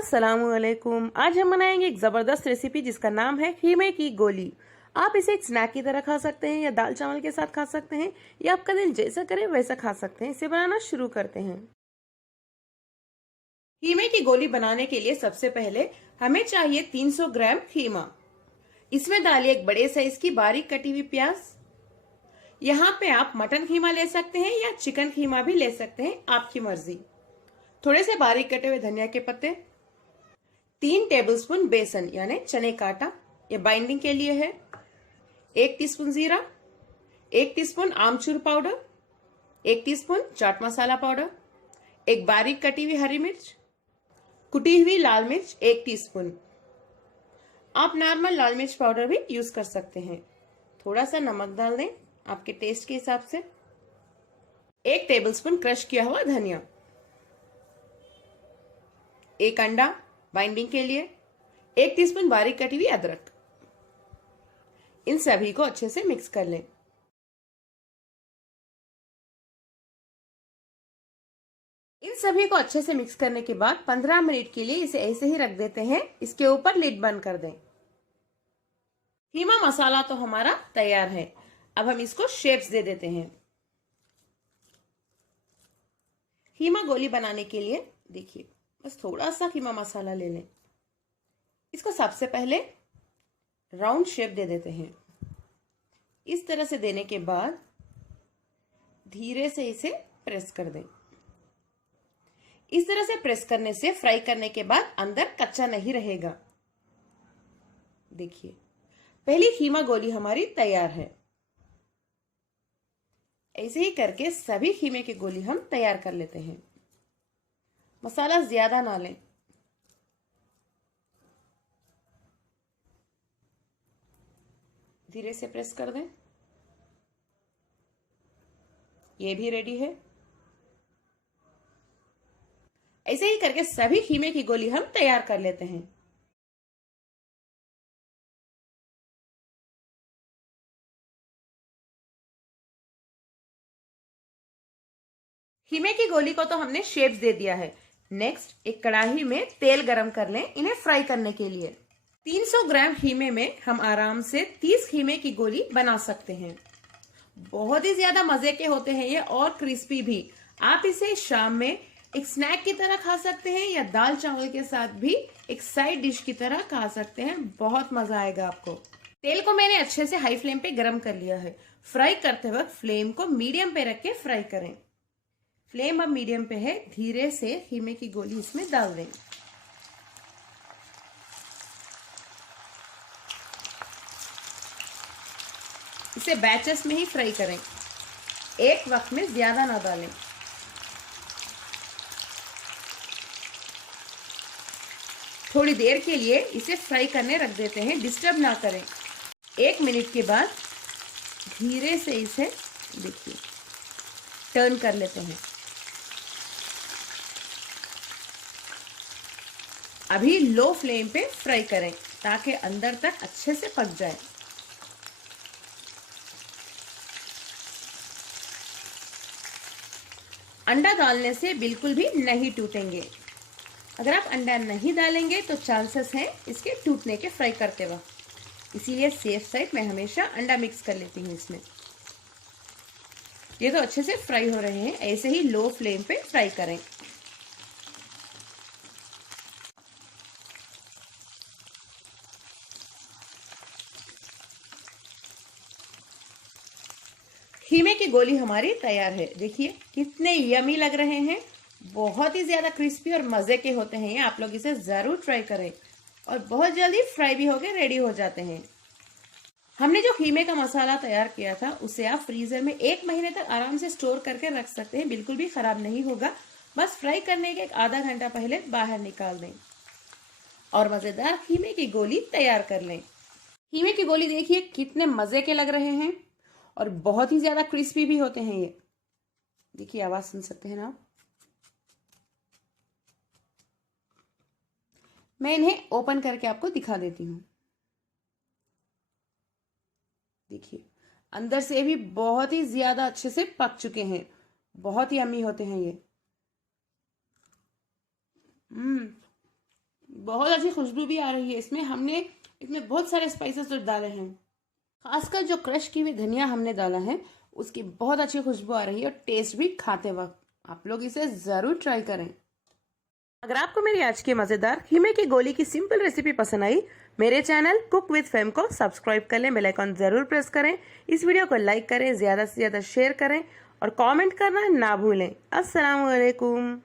अस्सलामुअलैकुम। आज हम बनाएंगे एक जबरदस्त रेसिपी जिसका नाम है कीमे की गोली। आप इसे एक स्नैक की तरह खा सकते हैं या दाल चावल के साथ खा सकते हैं या आपका दिल जैसा करे वैसा खा सकते हैं। इसे बनाना शुरू करते हैं। कीमे की गोली बनाने के लिए सबसे पहले हमें चाहिए 300 ग्राम कीमा। इसमें डालिए एक बड़े साइज की बारीक कटी हुई प्याज। यहाँ पे आप मटन कीमा ले सकते हैं या चिकन कीमा भी ले सकते हैं, आपकी मर्जी। थोड़े से बारीक कटे हुए धनिया के पत्ते, 3 टेबलस्पून बेसन यानी चने का आटा, ये बाइंडिंग के लिए है। 1 टीस्पून जीरा, 1 टीस्पून आमचूर powder, 1 teaspoon chaat masala powder, एक बारीक कटी हुई हरी मिर्च, कुटी हुई लाल मिर्च 1 टीस्पून। आप नॉर्मल लाल मिर्च पाउडर भी यूज कर सकते हैं। थोड़ा सा नमक डाल दें आपके टेस्ट के हिसाब से। 1 टेबलस्पून क्रश किया हुआ धनिया, 1 अंडा बाइंडिंग के लिए, 1 टीस्पून बारीक कटी हुई अदरक। इन सभी को अच्छे से मिक्स कर लें। इन सभी को अच्छे से मिक्स करने के बाद 15 मिनट के लिए इसे ऐसे ही रख देते हैं। इसके ऊपर लिड बंद कर दें। कीमा मसाला तो हमारा तैयार है। अब हम इसको शेप्स दे देते हैं। कीमा गोली बनाने के लिए देखिए, बस थोड़ा सा कीमा मसाला ले लें। इसको सबसे पहले राउंड शेप दे देते हैं। इस तरह से देने के बाद धीरे से इसे प्रेस कर दें। इस तरह से प्रेस करने से फ्राई करने के बाद अंदर कच्चा नहीं रहेगा। देखिए, पहली कीमा गोली हमारी तैयार है। ऐसे ही करके सभी कीमे की गोली हम तैयार कर लेते हैं। मसाला ज्यादा ना लें। धीरे से प्रेस कर दें। ये भी रेडी है। ऐसे ही करके सभी कीमे की गोली हम तैयार कर लेते हैं। कीमे की गोली को तो हमने शेप्स दे दिया है। नेक्स्ट एक कढ़ाई में तेल गरम कर लें इन्हें फ्राई करने के लिए। 300 ग्राम कीमे में हम आराम से 30 कीमे की गोली बना सकते हैं। बहुत ही ज्यादा मजे के होते हैं ये और क्रिस्पी भी। आप इसे शाम में एक स्नैक की तरह खा सकते हैं या दाल चावल के साथ भी एक साइड डिश की तरह खा सकते हैं। बहुत मजा आएगा आपको। तेल को मैंने अच्छे से हाई फ्लेम पे गरम कर लिया है। फ्राई करते वक्त फ्लेम को मीडियम पे रख के फ्राई करें। फ्लेम अब मीडियम पे है। धीरे से कीमे की गोली इसमें डाल दें। इसे बैचेस में ही फ्राई करें, एक वक्त में ज्यादा ना डालें। थोड़ी देर के लिए इसे फ्राई करने रख देते हैं, डिस्टर्ब ना करें। 1 मिनट के बाद धीरे से इसे देखिए टर्न कर लेते हैं। अभी लो फ्लेम पे फ्राई करें ताकि अंदर तक अच्छे से पक जाए। अंडा डालने से बिल्कुल भी नहीं टूटेंगे। अगर आप अंडा नहीं डालेंगे तो चांसेस हैं इसके टूटने के फ्राई करते वक्त। इसीलिए सेफ साइड मैं हमेशा अंडा मिक्स कर लेती हूँ इसमें। ये तो अच्छे से फ्राई हो रहे हैं। ऐसे ही लो फ्लेम पे फ्राई करें। कीमे की गोली हमारी तैयार है। देखिए कितने यमी लग रहे हैं। बहुत ही ज्यादा क्रिस्पी और मजे के होते हैं ये। आप लोग इसे जरूर ट्राई करें और बहुत जल्दी फ्राई भी होके रेडी हो जाते हैं। हमने जो कीमे का मसाला तैयार किया था उसे आप फ्रीजर में 1 महीने तक आराम से स्टोर करके रख सकते हैं। बिल्कुल भी खराब नहीं होगा। बस फ्राई करने के एक आधा घंटा पहले बाहर निकाल दें और मजेदार कीमे की गोली तैयार कर लें। कीमे की गोली देखिए कितने मजे के लग रहे हैं और बहुत ही ज्यादा क्रिस्पी भी होते हैं ये। देखिए आवाज सुन सकते हैं ना आप। मैं इन्हें ओपन करके आपको दिखा देती हूँ। देखिए अंदर से भी बहुत ही ज्यादा अच्छे से पक चुके हैं। बहुत ही यम्मी होते हैं ये। बहुत अच्छी खुशबू भी आ रही है। इसमें बहुत सारे स्पाइसेस डाले हैं, खासकर जो क्रश की हुई धनिया हमने डाला है उसकी बहुत अच्छी खुशबू आ रही है और टेस्ट भी खाते वक्त आप लोग इसे जरूर ट्राई करें। अगर आपको मेरी आज की मजेदार खीमे की गोली की सिंपल रेसिपी पसंद आई, मेरे चैनल कुक विद फेम को सब्सक्राइब कर लें, बेल आइकन जरूर प्रेस करें, इस वीडियो को लाइक करें, ज्यादा से ज्यादा शेयर करें और कमेंट करना ना भूलें। अस्सलाम वालेकुम।